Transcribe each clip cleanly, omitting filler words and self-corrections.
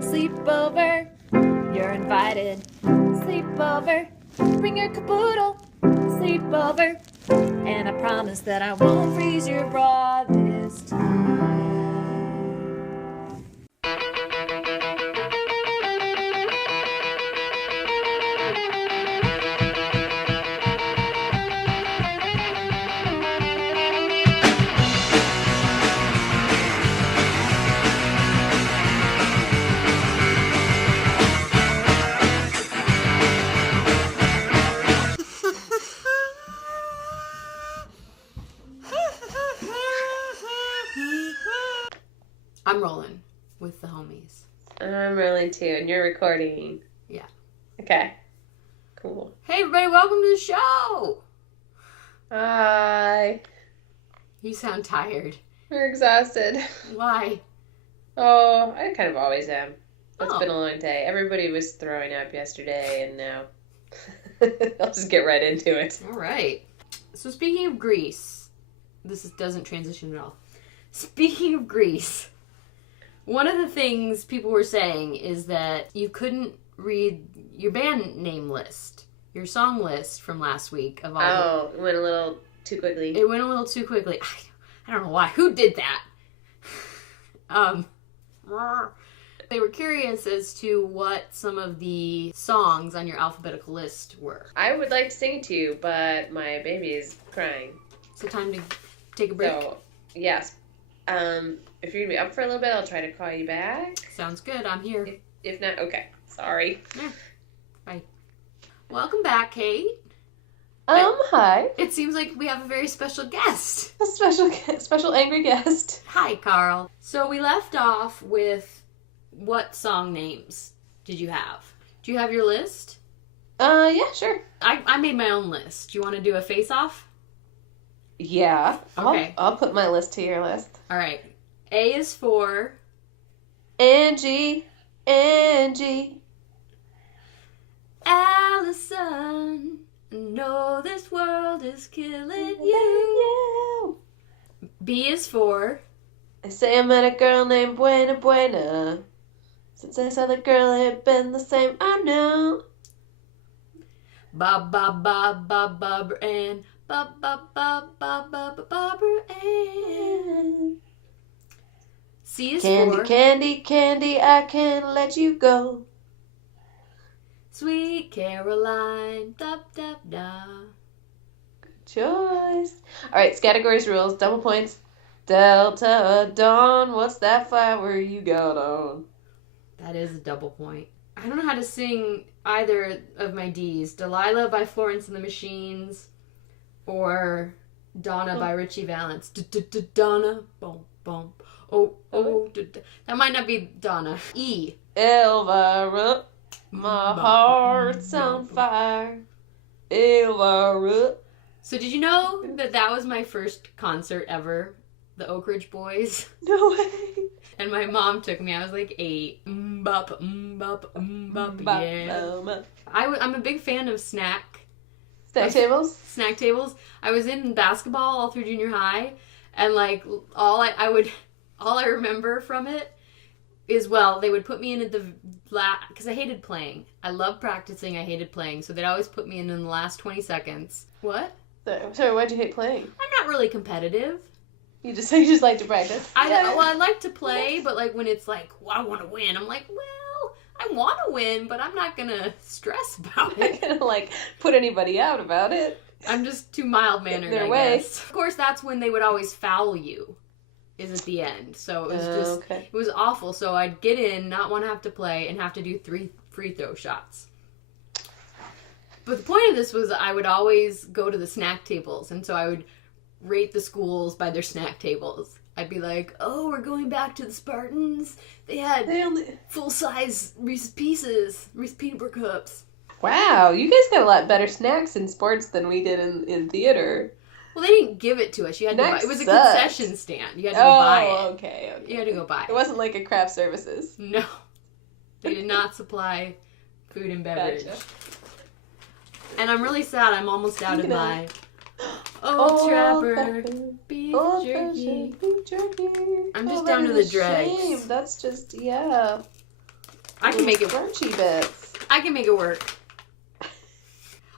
Sleepover, you're invited. Sleepover, bring your caboodle. Sleepover, and I promise that I won't freeze your bra this time. I'm rolling with the homies. I'm rolling too, and you're recording. Yeah. Okay. Cool. Hey everybody, welcome to the show! Hi. You sound tired. We're exhausted. Why? Oh, I kind of always am. It's Oh. been a long day. Everybody was throwing up yesterday, and now I'll just get right into it. Alright. So speaking of Greece, doesn't transition at all. Speaking of Greece, one of the things people were saying is that you couldn't read your band name list, your song list from last week of all It went a little too quickly. It went a little too quickly. I don't know why. Who did that? They were curious as to what some of the songs on your alphabetical list were. I would like to sing it to you, but my baby is crying. So time to take a break? So, yes. If you're going to be up for a little bit, I'll try to call you back. Sounds good. I'm here. If not, okay. Sorry. Yeah. Bye. Welcome back, Kate. Hi. It seems like we have a very special guest. A special angry guest. Hi, Carl. So we left off with what song names did you have? Do you have your list? Yeah, sure. I made my own list. Do you want to do a face-off? Yeah. Okay. I'll put my list to your list. All right. A is for Angie. Allison. No, this world is killing you. B is for I say I met a girl named Buena. Since I saw the girl, it had been the same. I know. Barbara Ann. Barbara Ann. C is for Candy, I can't let you go. Sweet Caroline. Da da da. Choice. Alright, categories, rules, double points. Delta Dawn, what's that flower you got on? That is a double point. I don't know how to sing either of my D's. Delilah by Florence and the Machines or Donna by Richie Valens. Donna. Boom, boom. Oh. That might not be Donna. E. Elvira, my heart's on fire. Elvira. So did you know that was my first concert ever? The Oak Ridge Boys. No way. And my mom took me. I was like 8. Bop, yeah. I'm a big fan of snack tables. I was in basketball all through junior high, and like all I remember from it is, well, they would put me in at the because I hated playing. I loved practicing. I hated playing, so they'd always put me in the last 20 seconds. What? Sorry, why'd you hate playing? I'm not really competitive. You just like to practice. I like to play, but like when it's like, well, I want to win, I'm like, well, I want to win, but I'm not gonna stress about it. I'm not gonna like put anybody out about it. I'm just too mild-mannered, I guess. Of course, that's when they would always foul you, is at the end. So it was it was awful. So I'd get in, not want to have to play, and have to do 3 free throw shots. But the point of this was I would always go to the snack tables, and so I would rate the schools by their snack tables. I'd be like, oh, we're going back to the Spartans. They had full-size Reese's Pieces, Reese's Peanut Butter Cups. Wow, you guys got a lot better snacks in sports than we did in theater. Well, they didn't give it to us. You had to buy. It was a concession stand. You had to go buy it. Okay. You had to go buy it. It wasn't like a craft services. No. They did not supply food and beverage. Gotcha. And I'm really sad. I'm almost out of my Old Trapper, beef jerky. I'm just down to the dregs. Shame. That's just, yeah. I can make it crunchy bits. I can make it work.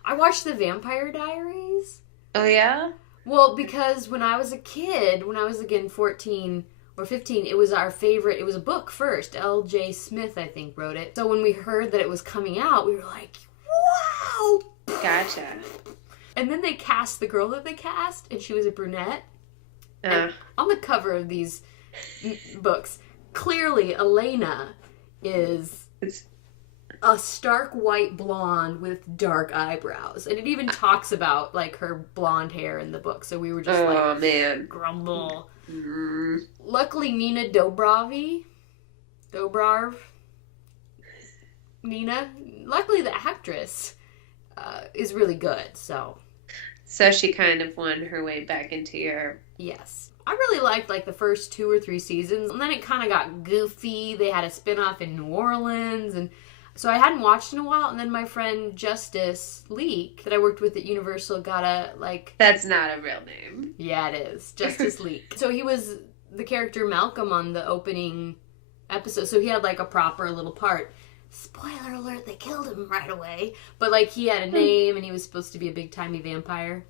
I watched The Vampire Diaries. Oh, yeah? Well, because when I was a kid, when I was again 14 or 15, it was our favorite. It was a book first. L.J. Smith, I think, wrote it. So when we heard that it was coming out, we were like, wow! Gotcha. And then they cast the girl that they cast, and she was a brunette. And on the cover of these books, clearly Elena is a stark white blonde with dark eyebrows. And it even talks about, like, her blonde hair in the book. So we were just man. Grumble. Mm. Luckily, Nina luckily the actress is really good, so she kind of won her way back into your... Yes. I really liked, like, the first 2 or 3 seasons, and then it kind of got goofy. They had a spinoff in New Orleans, and so I hadn't watched in a while, and then my friend Justice Leak, that I worked with at Universal, got a, like... That's not a real name. Yeah, it is. Justice Leak. So he was the character Malcolm on the opening episode, so he had, like, a proper little part. Spoiler alert, they killed him right away. But, like, he had a name, and he was supposed to be a big-timey vampire.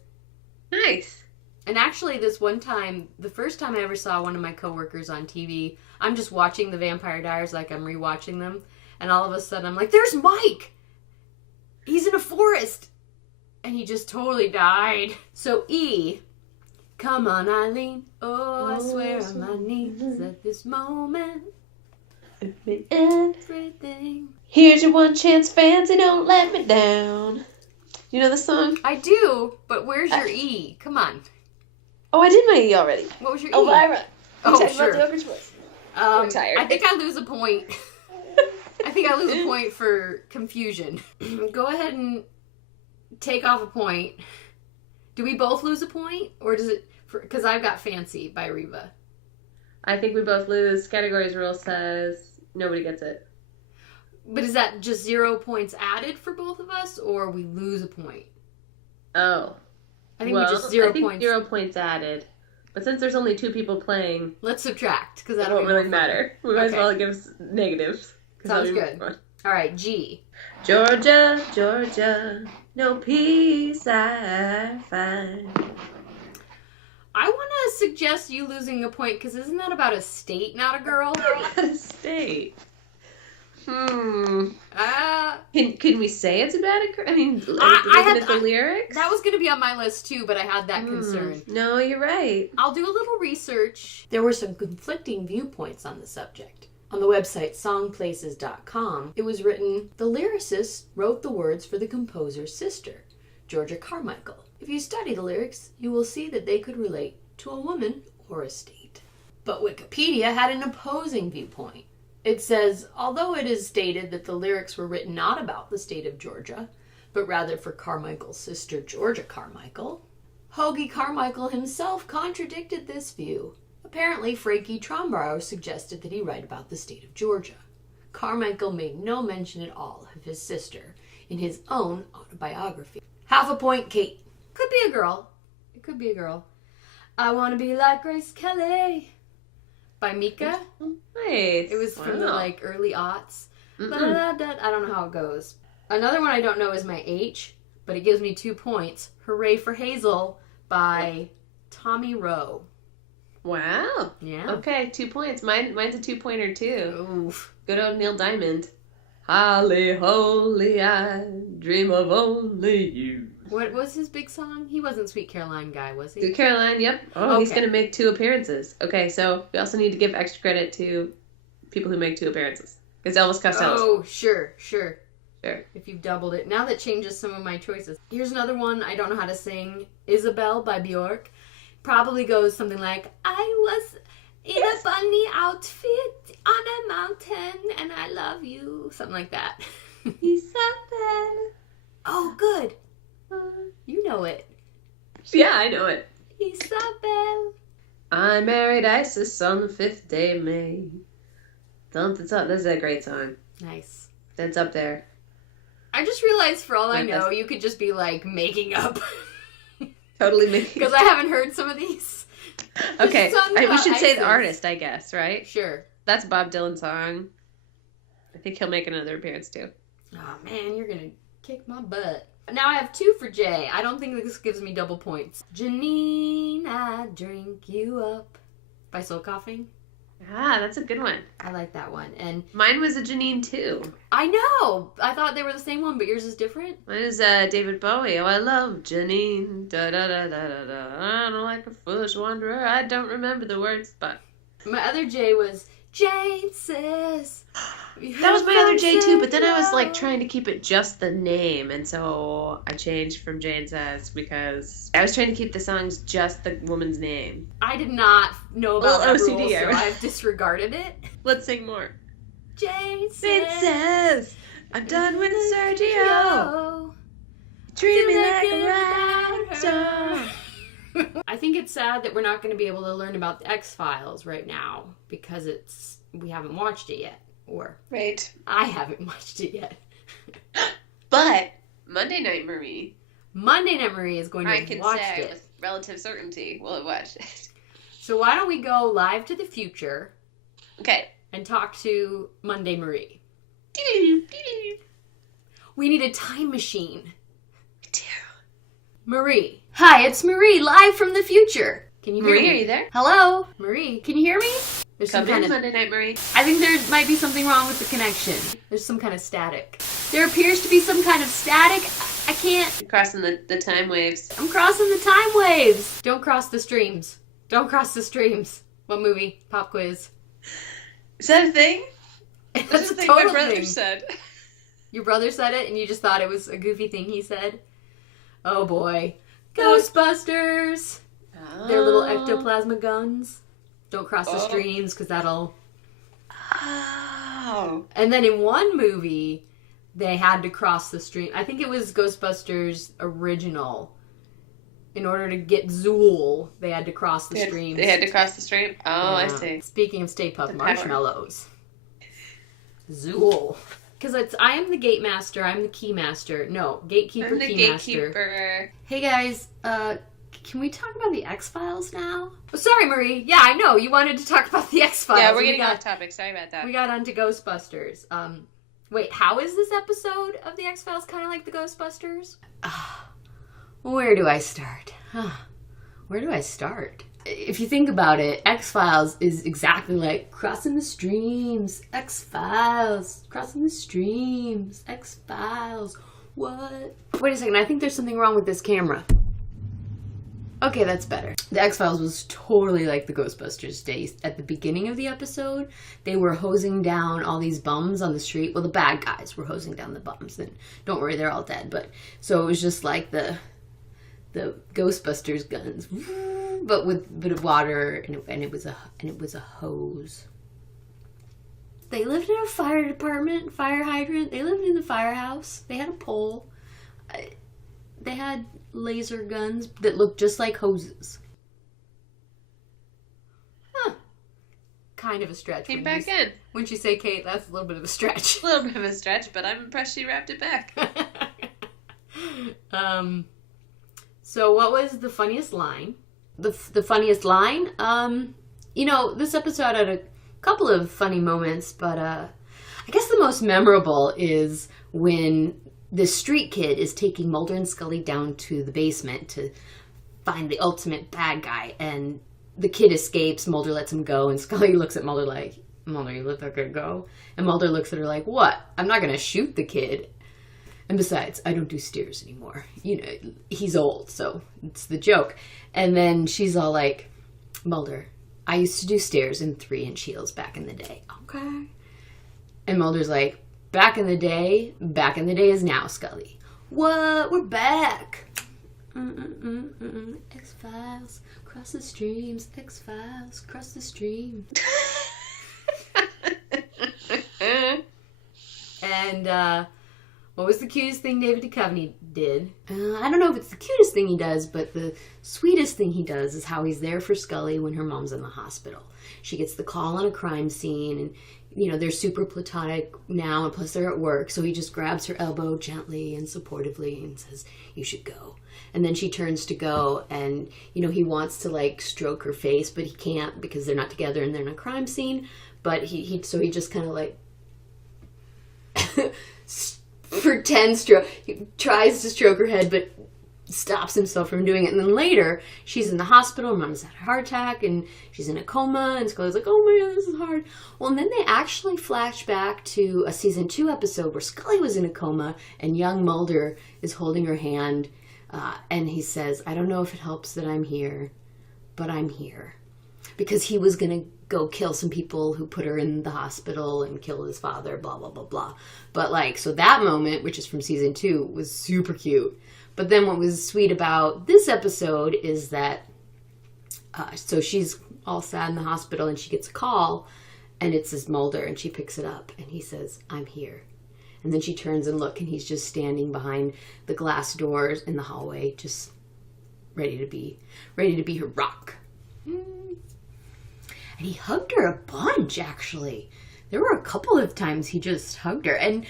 Nice. And actually, this one time, the first time I ever saw one of my coworkers on TV, I'm just watching The Vampire Diaries like I'm rewatching them, and all of a sudden I'm like, there's Mike! He's in a forest! And he just totally died. So E, come on, Eileen. Oh, I swear on my knees at this moment. Everything. Here's your one chance, fancy, don't let me down. You know the song? I do, but where's your E? Come on. Oh, I did my E already. What was your E? Elvira. Oh, sure. I'm tired. I think I lose a point. I think I lose a point for confusion. Go ahead and take off a point. Do we both lose a point? Or does it... Because I've got Fancy by Reva. I think we both lose. Categories rule says nobody gets it. But is that just 0 points added for both of us? Or we lose a point? Oh. I think we just 0 points. 0 points added. But since there's only 2 people playing... Let's subtract, because that won't really matter. We might as well give us negatives. Sounds good. All right, G. Georgia, Georgia, no peace I find. I want to suggest you losing a point, because isn't that about a state, not a girl? A state. Can we say it's about a girl? I mean, I had the lyrics. That was going to be on my list too, but I had that concern. No, you're right. I'll do a little research. There were some conflicting viewpoints on the subject. On the website songplaces.com, it was written, the lyricist wrote the words for the composer's sister, Georgia Carmichael. If you study the lyrics, you will see that they could relate to a woman or a state. But Wikipedia had an opposing viewpoint. It says, although it is stated that the lyrics were written not about the state of Georgia, but rather for Carmichael's sister, Georgia Carmichael, Hoagie Carmichael himself contradicted this view. Apparently, Frankie Trombauer suggested that he write about the state of Georgia. Carmichael made no mention at all of his sister in his own autobiography. Half a point, Kate. Could be a girl. It could be a girl. I want to be like Grace Kelly. By Mika. Nice. It was from the early aughts. I don't know how it goes. Another one I don't know is my H, but it gives me 2 points. Hooray for Hazel by Tommy Rowe. Wow. Yeah. Okay, 2 points. Mine's a 2-pointer too. Oof. Good old Neil Diamond. Holly, holy, I dream of only you. What was his big song? He wasn't Sweet Caroline guy, was he? Sweet Caroline, yep. Oh, okay. He's going to make 2 appearances. Okay, so we also need to give extra credit to people who make 2 appearances. Because Elvis Costello. Oh, sure. If you've doubled it. Now that changes some of my choices. Here's another one I don't know how to sing. Isabel by Bjork. Probably goes something like, I was in a bunny outfit on a mountain and I love you. Something like that. Isabel. Oh, good. You know it. Yeah, I know it. Isabel. I married Isis on the 5th day of May. That's a great song. Nice. That's up there. I just realized, for all I know, you could just be, like, making up. Totally me. Because I haven't heard some of these. Okay, we should say the artist, I guess, right? Sure. That's a Bob Dylan song. I think he'll make another appearance, too. Oh, man, you're going to kick my butt. Now I have 2 for Jay. I don't think this gives me double points. Janine, I drink you up. By Soul Coughing. Ah, that's a good one. I like that one. And mine was a Janine, too. I know. I thought they were the same one, but yours is different. Mine is David Bowie. Oh, I love Janine. Da da da da da da. I don't like a foolish wanderer. I don't remember the words, but... My other J was Jane says. That was my other J too, but then I was like trying to keep it just the name, and so I changed from Jane Says because I was trying to keep the songs just the woman's name. I did not know about that OCD, rule, so I've disregarded it. Let's sing more. Jane says, I'm done with Sergio. Treat me like a rock star. I think it's sad that we're not going to be able to learn about the X-Files right now because we haven't watched it yet. Or right. I haven't watched it yet. But Monday Night Marie is going to watch it. I can say with relative certainty we'll have watched it. So why don't we go live to the future? Okay. And talk to Monday Marie. We need a time machine. Me too. Marie. Hi, it's Marie, live from the future. Can you hear me? Marie, are you there? Hello? Marie, can you hear me? There's Come in, Monday Night Marie. I think there might be something wrong with the connection. There's some kind of static. There appears to be some kind of static. I can't... You're crossing the time waves. I'm crossing the time waves. Don't cross the streams. Don't cross the streams. What movie? Pop quiz. Is that a thing? That's a thing my brother said. Your brother said it and you just thought it was a goofy thing he said? Oh boy. Ghostbusters! Oh. Their little ectoplasma guns. Don't cross the streams because that'll... Oh. And then in one movie, they had to cross the stream. I think it was Ghostbusters original. In order to get Zool, they had to cross the streams. They had to cross the stream? Oh, yeah. I see. Speaking of Stay Puft Marshmallows. Zool. Because I am the gate master, I'm the key master. No, gatekeeper, I'm the key gatekeeper. Master. Hey guys, can we talk about the X-Files now? Oh, sorry, Marie. Yeah, I know. You wanted to talk about the X-Files. Yeah, we're getting off topic. Sorry about that. We got onto Ghostbusters. Wait, how is this episode of the X-Files kind of like the Ghostbusters? Where do I start? Where do I start? If you think about it, X-Files is exactly like crossing the streams, X-Files, crossing the streams, X-Files, what? Wait a second, I think there's something wrong with this camera. Okay, that's better. The X-Files was totally like the Ghostbusters days. At the beginning of the episode, they were hosing down all these bums on the street. Well, the bad guys were hosing down the bums. And don't worry, they're all dead. But so it was just like the Ghostbusters guns, but with a bit of water, and it was a hose. They lived in a fire department, fire hydrant. They lived in the firehouse. They had a pole. They had laser guns that looked just like hoses. Huh. Kind of a stretch. Came back in. When you say Kate, that's a little bit of a stretch. A little bit of a stretch, but I'm impressed she wrapped it back. So what was the funniest line? The funniest line? This episode had a couple of funny moments, but I guess the most memorable is when the street kid is taking Mulder and Scully down to the basement to find the ultimate bad guy, and the kid escapes. Mulder lets him go, and Scully looks at Mulder like, Mulder, you let that kid go? And Mulder looks at her like, what? I'm not going to shoot the kid. And besides, I don't do stairs anymore. He's old, so it's the joke. And then she's all like, Mulder, I used to do stairs in 3-inch heels back in the day. Okay. And Mulder's like, back in the day is now, Scully. What? We're back. X-Files, cross the streams. X-Files, cross the stream. And, What was the cutest thing David Duchovny did? I don't know if it's the cutest thing he does, but the sweetest thing he does is how he's there for Scully when her mom's in the hospital. She gets the call on a crime scene, and, you know, they're super platonic now, and plus they're at work, so he just grabs her elbow gently and supportively and says, you should go. And then she turns to go, and, you know, he wants to, like, stroke her face, but he can't because they're not together and they're in a crime scene. But he just kind of, like, he tries to stroke her head, but stops himself from doing it. And then later, she's in the hospital, mom's had a heart attack, and she's in a coma, and Scully's like, oh my God, this is hard. Well, and then they actually flash back to a season 2 episode where Scully was in a coma, and young Mulder is holding her hand, and he says, I don't know if it helps that I'm here, but I'm here. Because he was going to go kill some people who put her in the hospital and kill his father, blah, blah, blah, blah. But, like, so that moment, which is from season 2, was super cute. But then what was sweet about this episode is that, so she's all sad in the hospital and she gets a call, and it's this Mulder, and she picks it up, and he says, I'm here. And then she turns and look, and he's just standing behind the glass doors in the hallway, just ready to be her rock. And he hugged her a bunch, actually. There were a couple of times he just hugged her. And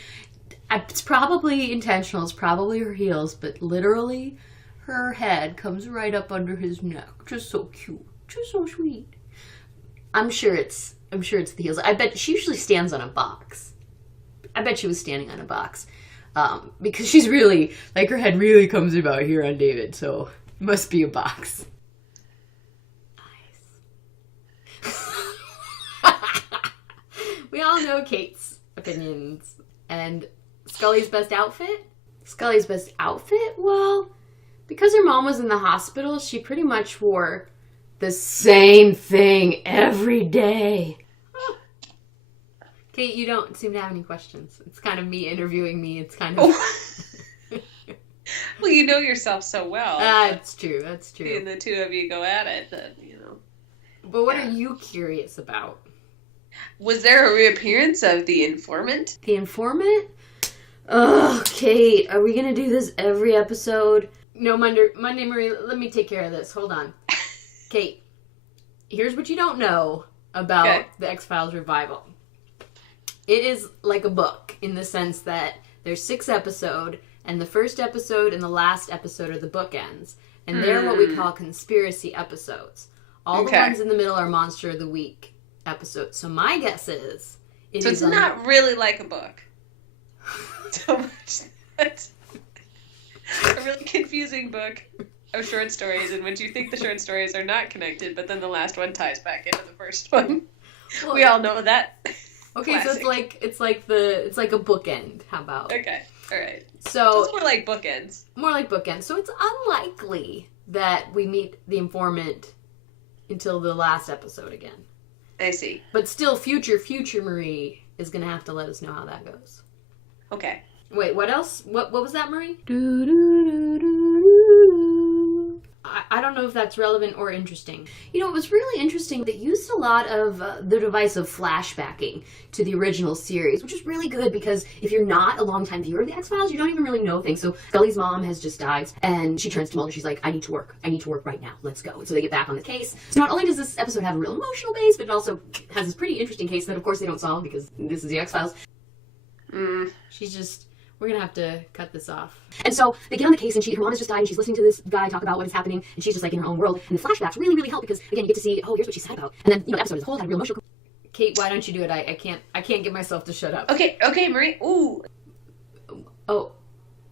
it's probably intentional. It's probably her heels. But literally, her head comes right up under his neck. Just so cute. Just so sweet. I'm sure it's the heels. I bet she usually stands on a box. I bet she was standing on a box. Because she's really, like, her head really comes about here on David. So, it must be a box. We all know Kate's opinions. And Scully's best outfit? Scully's best outfit? Well, because her mom was in the hospital, she pretty much wore the same thing every day. Kate, you don't seem to have any questions. It's kind of me interviewing me. It's kind of... Well, you know yourself so well. That's true. That's true. And the two of you go at it, then, you know. But what are you curious about? Was there a reappearance of the informant? The informant? Oh, Kate, are we going to do this every episode? No, Monday, Marie, let me take care of this. Hold on. Kate, here's what you don't know about the X-Files revival. It is like a book in the sense that there's 6 episodes, and the first episode and the last episode are the bookends. And they're what we call conspiracy episodes. All the ones in the middle are Monster of the Week episodes. So my guess is... it's not really like a book. So much. That's a really confusing book of short stories in which you think the short stories are not connected, but then the last one ties back into the first one. Well, we all know that. Okay, classic. So it's like a bookend. How about? Okay, all right. So it's more like bookends. More like bookends. So it's unlikely that we meet the informant until the last episode again. I see. But still, future Marie is going to have to let us know how that goes. Okay. Wait, what else? What was that, Marie? I don't know if that's relevant or interesting. You know, it was really interesting. They used a lot of the device of flashbacking to the original series, which is really good because if you're not a longtime viewer of the X-Files, you don't even really know things. So Scully's mom has just died, and she turns to Mulder. She's like, I need to work right now. Let's go. And so they get back on the case. So not only does this episode have a real emotional base, but it also has this pretty interesting case that, of course, they don't solve because this is the X-Files. She's just... We're going to have to cut this off. And so they get on the case, and her mom has just died, and she's listening to this guy talk about what is happening, and she's just like in her own world. And the flashbacks really, really help because, again, you get to see, oh, here's what she's sad about. And then, you know, the episode as a whole had a real emotional... Kate, why don't you do it? I can't get myself to shut up. Okay, Marie. Ooh. Oh,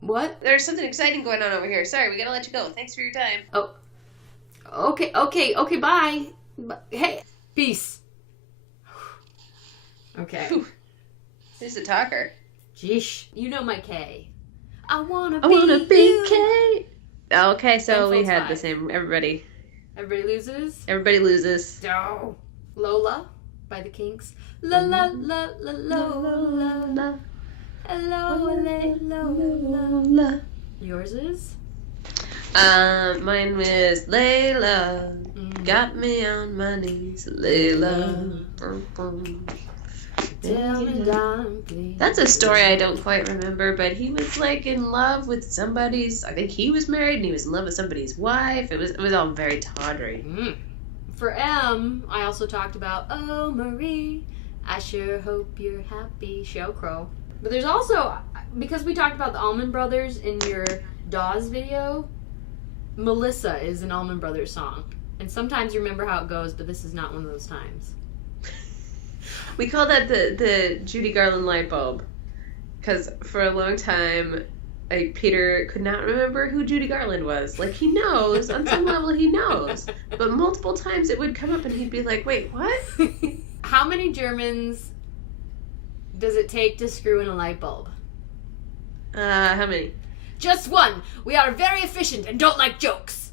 what? There's something exciting going on over here. Sorry, we got to let you go. Thanks for your time. Oh. Okay, bye. Hey, peace. Okay. Whew. Who's a talker? Jeesh. You know my K. I wanna be K. Okay, so we had 5. the same. Everybody loses? Everybody loses. No. Lola by the Kinks. La la la la Lola. Hello, Lola. Yours is? Mine was Layla. Got me on my knees, Layla. Tell me, darling, please. That's a story I don't quite remember, but he was like in love with somebody's. I think he was married and he was in love with somebody's wife. It was all very tawdry. For M, I also talked about Oh Marie, I sure hope you're happy, Sheryl Crow. But there's also, because we talked about the Allman Brothers in your Dawes video, Melissa is an Allman Brothers song. And sometimes you remember how it goes, but this is not one of those times. We call that the Judy Garland light bulb. Because for a long time, Peter could not remember who Judy Garland was. Like, he knows. On some level, he knows. But multiple times it would come up and he'd be like, wait, what? How many Germans does it take to screw in a light bulb? How many? Just one. We are very efficient and don't like jokes.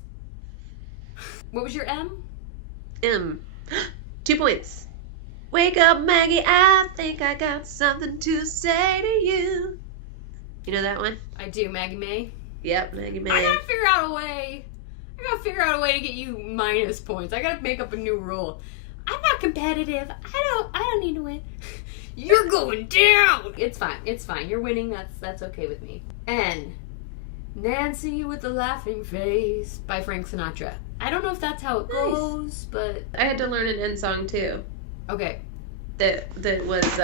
What was your M? M. 2 points. Wake up, Maggie, I think I got something to say to you. You know that one? I do, Maggie May. Yep, Maggie May. I gotta figure out a way to get you minus points. I gotta make up a new rule. I'm not competitive. I don't need to win. You're going down. It's fine. You're winning. That's okay with me. N. Nancy with the Laughing Face by Frank Sinatra. I don't know if that's how it goes, but I had to learn an N song too. Okay. That was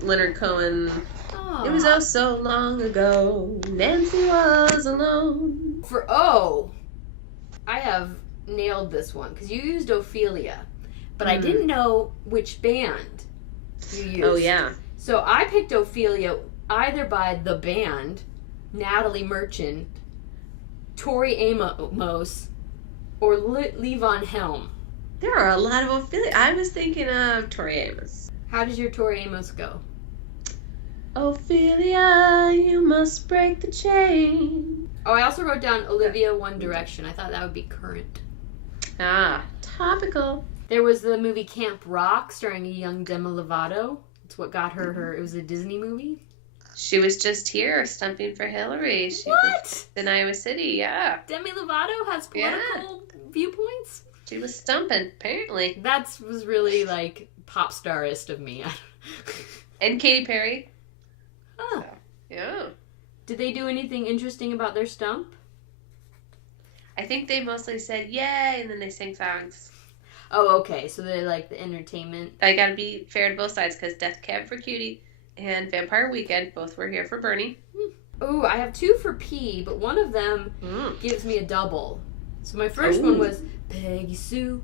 Leonard Cohen. Oh. It was so long ago. Nancy was alone. For O, I have nailed this one because you used Ophelia, but I didn't know which band you used. Oh yeah. So I picked Ophelia either by the band, Natalie Merchant, Tori Amos, or Levon Helm. There are a lot of Ophelia. I was thinking of Tori Amos. How does your Tori Amos go? Ophelia, you must break the chain. Oh, I also wrote down Olivia One Direction. I thought that would be current. Ah, topical. There was the movie Camp Rock starring a young Demi Lovato. It's what got her. It was a Disney movie. She was just here stumping for Hillary. She What? was in Iowa City, yeah. Demi Lovato has political viewpoints? She was stumping, apparently. That was really, like, pop starist of me. And Katy Perry. Oh. So, yeah. Did they do anything interesting about their stump? I think they mostly said, yay, and then they sang songs. Oh, okay. So they like the entertainment. I gotta be fair to both sides, because Death Cab for Cutie and Vampire Weekend both were here for Bernie. Ooh, I have 2 for P, but one of them gives me a double. So my first one was Peggy Sue,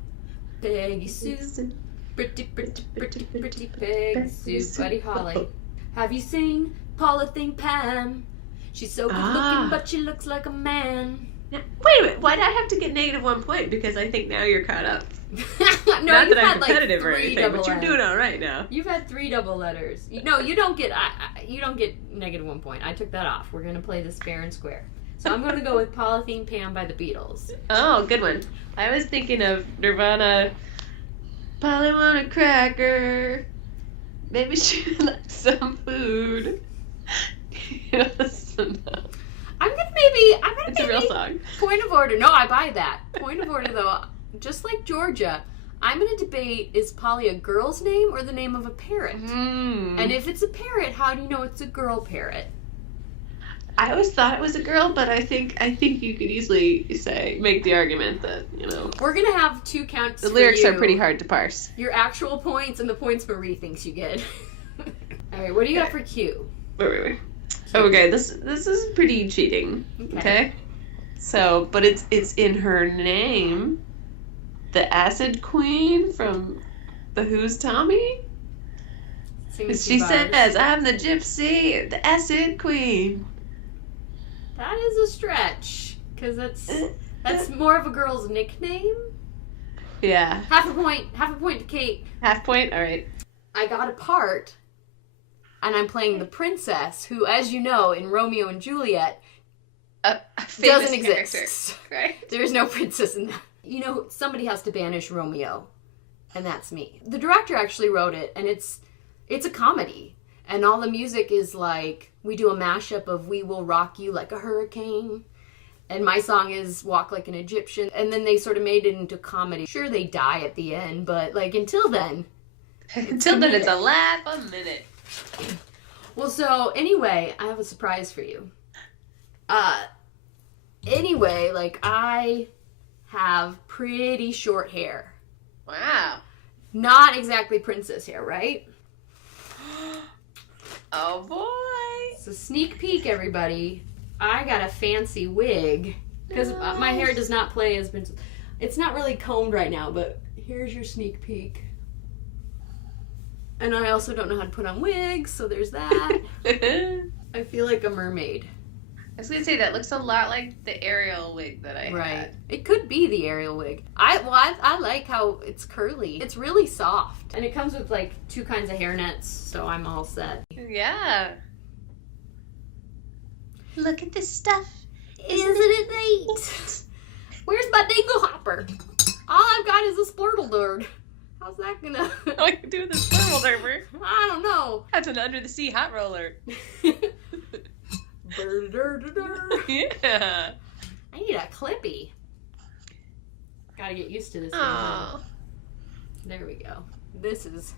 pretty, pretty, pretty, pretty Peggy Sue, Buddy Holly. Have you seen Polythene Pam? She's so good looking, but she looks like a man. Now, wait a minute, why'd I have to get -1 point? Because I think now you're caught up. No, Not that I'm had competitive like or anything, but you're doing all right now. You've had 3 double letters. No, you don't get. You don't get -1 point. I took that off. We're gonna play this fair and square. So I'm gonna go with Polythene Pam by the Beatles. Oh, good one. I was thinking of Nirvana. Polly want a cracker. Maybe she would like some food. Yes. I'm gonna It's a real song. Point of order. No, I buy that. Point of order though. Just like Georgia, I'm gonna debate: is Polly a girl's name or the name of a parrot? And if it's a parrot, how do you know it's a girl parrot? I always thought it was a girl, but I think you could easily make the argument that, We're gonna have 2 counts. The lyrics are pretty hard to parse. Your actual points and the points Marie thinks you get. All right, what do you got for Q? Wait. Okay, this is pretty cheating. Okay. So, but it's in her name. The Acid Queen from The Who's Tommy. She says, "I'm the gypsy, the Acid Queen." That is a stretch, because that's more of a girl's nickname. Yeah. Half a point to Kate. Half point? All right. I got a part, and I'm playing the princess, who, as you know, in Romeo and Juliet, doesn't exist. Right? There is no princess in that. Somebody has to banish Romeo, and that's me. The director actually wrote it, and it's a comedy. And all the music is like, we do a mashup of We Will Rock You Like a Hurricane. And my song is Walk Like an Egyptian. And then they sort of made it into comedy. Sure, they die at the end, but like until then, Until then, it's a laugh a minute. Well, so anyway, I have a surprise for you. Anyway, like, I have pretty short hair. Wow. Not exactly princess hair, right? Oh, boy. So sneak peek, everybody. I got a fancy wig. Because my hair does not play as princess. It's not really combed right now, but here's your sneak peek. And I also don't know how to put on wigs, so there's that. I feel like a mermaid. I was gonna say that looks a lot like the Ariel wig that I had. It could be the Ariel wig. I like how it's curly. It's really soft, and it comes with like 2 kinds of hair nets, so I'm all set. Yeah. Look at this stuff. Isn't it neat? Where's my dingle hopper? All I've got is a splurtle bird. How's that gonna? What do I do with a squirrel derber? I don't know. That's an under the sea hot roller. Yeah. I need a clippy. Gotta get used to this. There we go. This is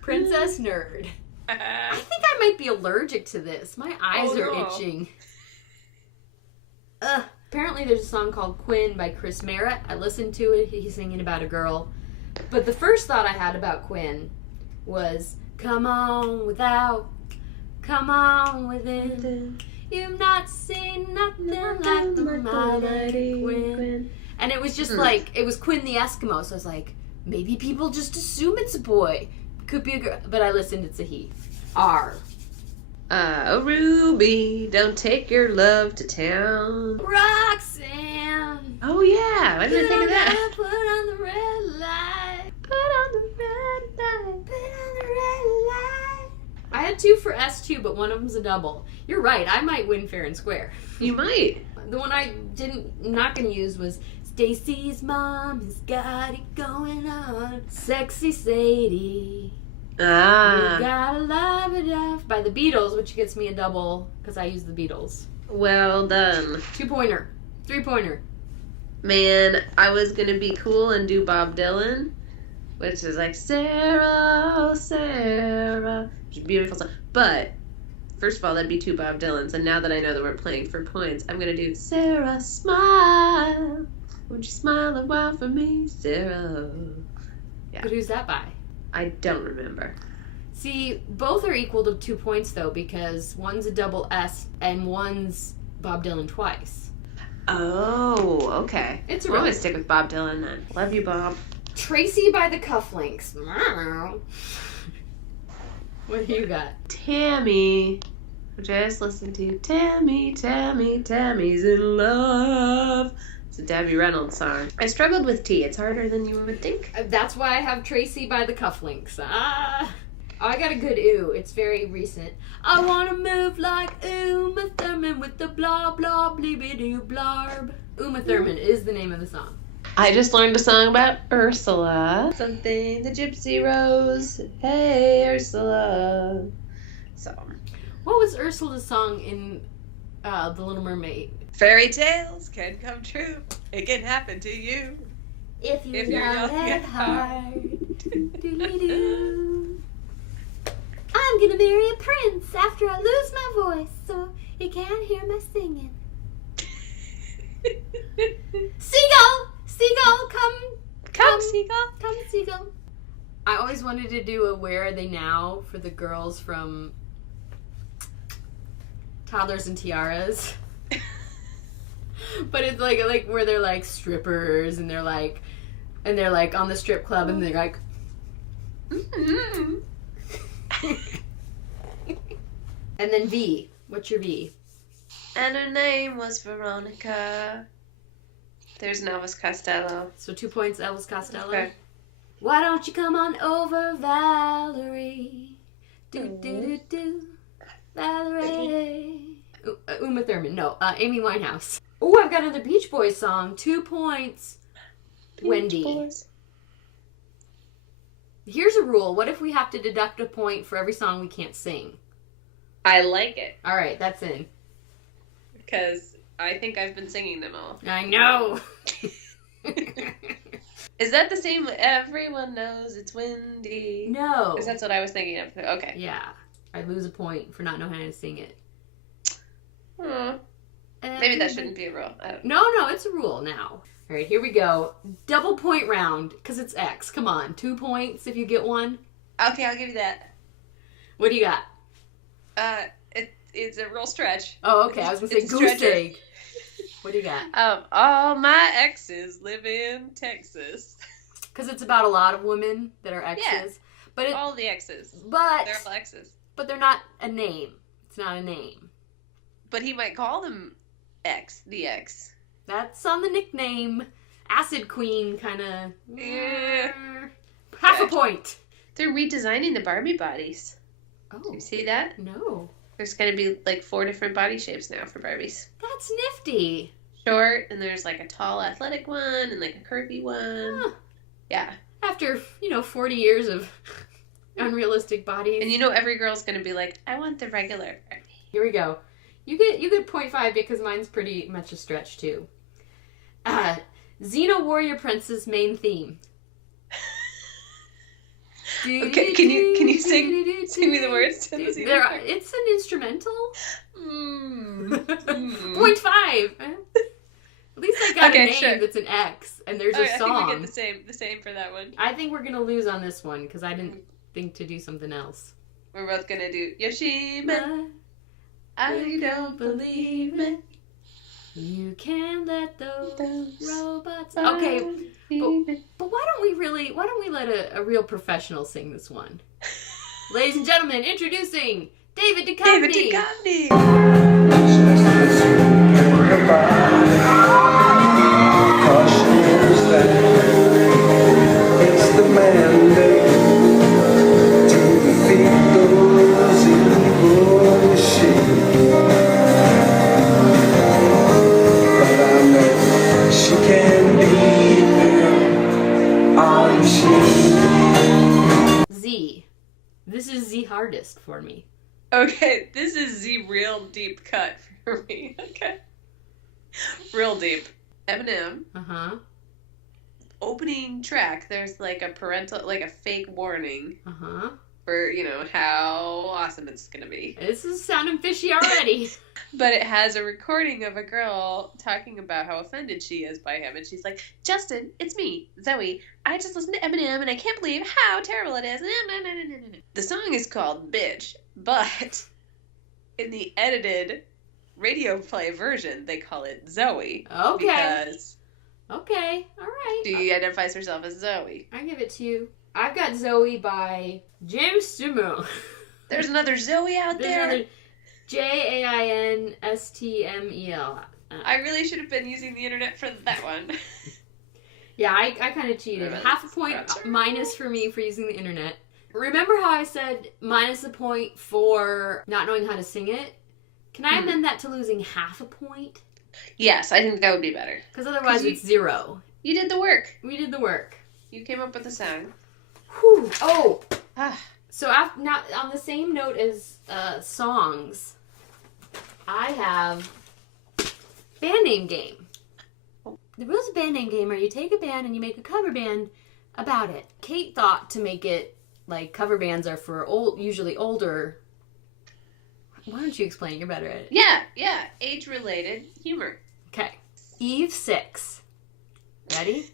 Princess Nerd. I think I might be allergic to this. My eyes are itching. Apparently there's a song called Quinn by Chris Merritt. I listened to it. He's singing about a girl. But the first thought I had about Quinn was, come on without, come on within. You've not seen nothing like the mighty Quinn. And it was just like, it was Quinn the Eskimo. So I was like, maybe people just assume it's a boy. Could be a girl. But I listened, it's a he. R. Ruby, don't take your love to town. Roxanne. Oh, yeah. I didn't think of that. Put on the red light. Put on the red light. Put on the red light. I had 2 for S2, but one of them's a double. You're right. I might win fair and square. You might. The one I not going to use was Stacy's mom has got it going on. Sexy Sadie. You gotta love it up by the Beatles, which gets me a double because I use the Beatles. Well done. 2-pointer. 3-pointer. Man, I was gonna be cool and do Bob Dylan, which is like Sarah, oh Sarah, which is a beautiful song. But first of all, that'd be 2 Bob Dylans, and now that I know that we're playing for points, I'm gonna do Sarah, smile. Won't you smile a while for me, Sarah? Yeah. But who's that by? I don't remember. See, both are equal to 2 points, though, because one's a double S and one's Bob Dylan twice. Oh, okay. It's We're going to stick with Bob Dylan, then. Love you, Bob. Tracy by the Cufflinks. What do you got? Tammy, which I just listened to. Tammy, Tammy's in love. It's a Debbie Reynolds song. I struggled with T. It's harder than you would think. That's why I have Tracy by the Cufflinks. I got a good ooh. It's very recent. I wanna move like Uma Thurman with the blah blah bleeby-doo blarb. Uma Thurman is the name of the song. I just learned a song about Ursula. Something the Gypsy Rose. Hey, Ursula. So. What was Ursula's song in The Little Mermaid? Fairy tales can come true. It can happen to you. If you're young at heart. Doo-doo-doo. I'm gonna marry a prince after I lose my voice so he can't hear my singing. Seagull, come, seagull, come, seagull. I always wanted to do a Where Are They Now for the girls from Toddlers and Tiaras. But it's like where they're like strippers and they're like on the strip club and they're like And then V. What's your V? And her name was Veronica. There's an Elvis Costello. So 2 points, Elvis Costello. Okay. Why don't you come on over, Valerie? Do. Valerie. Uma Thurman. No, Amy Winehouse. Oh, I've got another Beach Boys song. 2 points. Wendy. Boys. Here's a rule. What if we have to deduct a point for every song we can't sing? I like it. All right, that's in. Because I think I've been singing them all. I know. Is that the same? Everyone knows it's windy. No. Because that's what I was thinking of. Okay. Yeah. I lose a point for not knowing how to sing it. Maybe that shouldn't be a rule. No, it's a rule now. All right, here we go. Double point round, because it's X. Come on, 2 points if you get one. Okay, I'll give you that. What do you got? It's a real stretch. Oh, okay. I was going to say goose egg. What do you got? All my exes live in Texas. Because it's about a lot of women that are exes. Yeah, but all the exes. But they're all exes. But they're not a name. It's not a name. But he might call them the X. That's on the nickname. Acid Queen, kind of. Yeah. Half a point. They're redesigning the Barbie bodies. Oh. Do you see that? No. There's going to be like 4 different body shapes now for Barbies. That's nifty. Short, and there's like a tall athletic one and like a curvy one. Huh. Yeah. After, 40 years of unrealistic bodies. And every girl's going to be like, I want the regular Barbie. Here we go. You get 0.5 because mine's pretty much a stretch too. Xena Warrior Princess main theme. Okay, can you sing me the words to the Xena? It's an instrumental. 0.5. At least I got a name that's an X, and there's a song. I think we get the same for that one. I think we're gonna lose on this one because I didn't think to do something else. We're both gonna do Yoshima. I don't believe it. You can't let those robots. Okay, but why don't we let a real professional sing this one? Ladies and gentlemen, introducing David Duchovny. David Duchovny. It's the mandate to defeat those evil machines. But I know she can beat them on machine. Z. This is the hardest for me. Okay, this is the real deep cut for me. Okay. Real deep. Eminem. Uh-huh. Opening track, there's like a fake warning. Uh-huh. For, how awesome it's gonna be. This is sounding fishy already. But it has a recording of a girl talking about how offended she is by him. And she's like, Justin, it's me, Zoe. I just listened to Eminem and I can't believe how terrible it is. The song is called Bitch, but in the edited radio play version, they call it Zoe. Okay. Because... Okay, all right. She identifies herself as Zoe. I give it to you. I've got Zoe by James Sumo. There's another Zoe out there. Another Jainstmel. I really should have been using the internet for that one. Yeah, I kind of cheated. Half a point minus for me for using the internet. Remember how I said minus a point for not knowing how to sing it? Can I amend that to losing half a point? Yes, I think that would be better. Because otherwise it's 0. You did the work. We did the work. You came up with the song. Whew. Oh! So now, on the same note as songs, I have band name game. The rules of band name game are you take a band and you make a cover band about it. Kate thought to make it like cover bands are for usually older. Why don't you explain? You're better at it. Yeah. Age-related humor. Okay. Eve 6. Ready?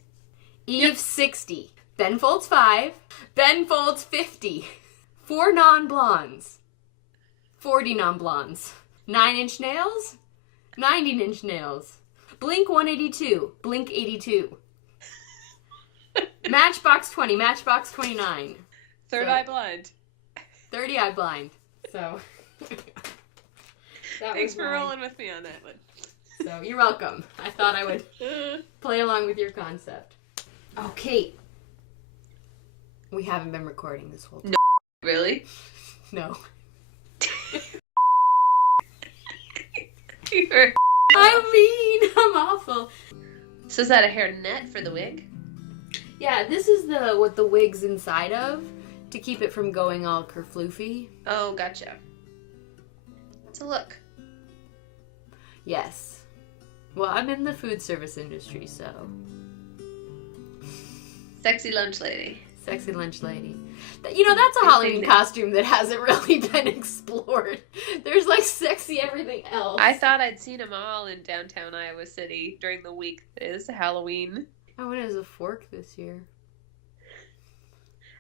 Eve 60. Ben Folds 5. Ben Folds 50. 4 non-blondes. 40 non-blondes. 9-inch nails. 90-inch nails. Blink 182. Blink 82. Matchbox 20. Matchbox 29. Third Eye Blind. 30 Eye Blind. So... Thanks for rolling with me on that one. So, you're welcome. I thought I would play along with your concept. Oh, Kate. We haven't been recording this whole time. No, really? No. You're I'm mean. I'm awful. So is that a hairnet for the wig? Yeah, this is what the wig's inside of to keep it from going all kerfloofy. Oh, gotcha. It's a look. Yes. Well, I'm in the food service industry, so... Sexy lunch lady. Sexy lunch lady. You know, that's a Halloween costume that hasn't really been explored. There's like sexy everything else. I thought I'd seen them all in downtown Iowa City during the week that is Halloween. Oh, it is a fork this year.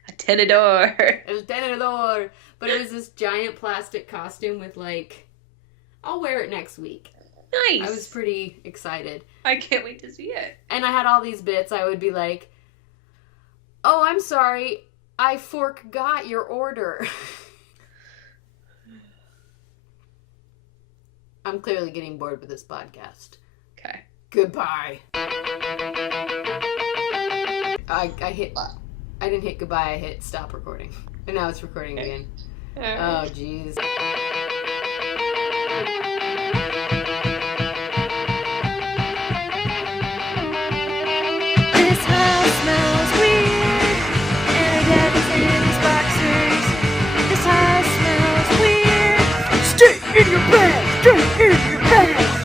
A tenedor. It was tenedor. But it was this giant plastic costume with like... I'll wear it next week. Nice. I was pretty excited. I can't wait to see it. And I had all these bits. I would be like, oh, I'm sorry. I forgot your order. I'm clearly getting bored with this podcast. Okay. Goodbye. I didn't hit goodbye. I hit stop recording. And now it's recording again. Oh, jeez.